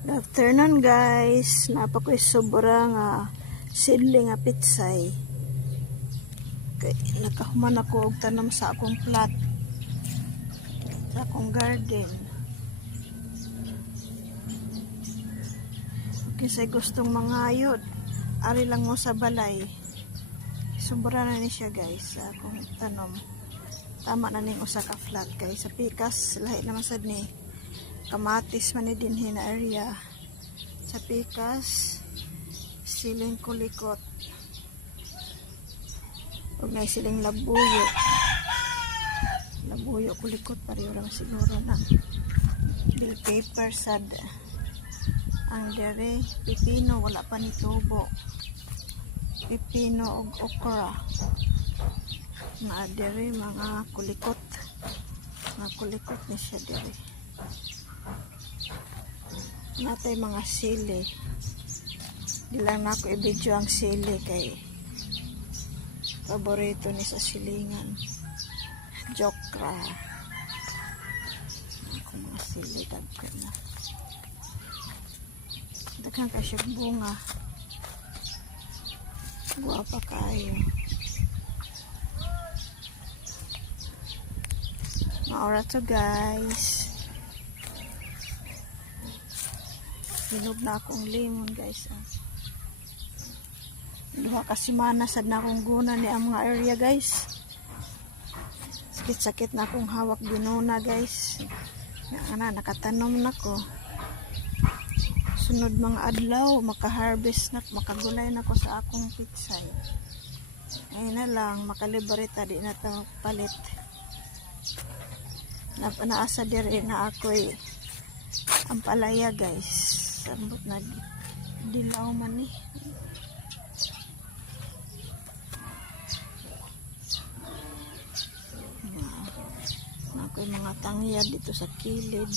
Good afternoon guys. Napa ko'y sobra nga seedling nga pitsay. Kay nakahuman ako og tanom sa akong plat. Sa akong garden. Kisay gustong mangayod. Ari lang mo sa balay. Sobra na ni siya guys sa akong tanom. Tama na ning usa ka flat guys. Sa pikas lahi naman sad ni kamatis man ni dinhi na area. Sa pikas siling kulikot ug may siling labuyo kulikot pareho lang siguro na bell pepper sad ang dere pipino wala pa ni tubo pipino ug okra na dere mga kulikot ni siya dere. Natay mga sili. Di lang na ako i-video ang sili kay paborito ni sa silingan. Jokra. Ako mga sili dagkan na. Daghan ka siya bunga. Guwapa kayo. Maura to guys. Hinog na akong lemon guys. Duha ka semana sad na akong guna ni ang mga area guys. Sakit-sakit na akong hawak ginuna guys. Nakatanom na ko. Sunod mga adlaw maka-harvest na, makagulay na ko sa akong pitsay. Ayun na lang, makalibreta di na ito palit. Naasa diri na ako'y ang palaya guys. Sambot na dilaw man eh. Ako'y mga tangyad dito sa kilid.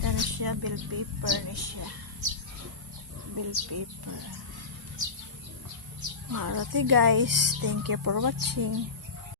Ito na siya, bell pepper na siya. Bell pepper. Alright guys, thank you for watching.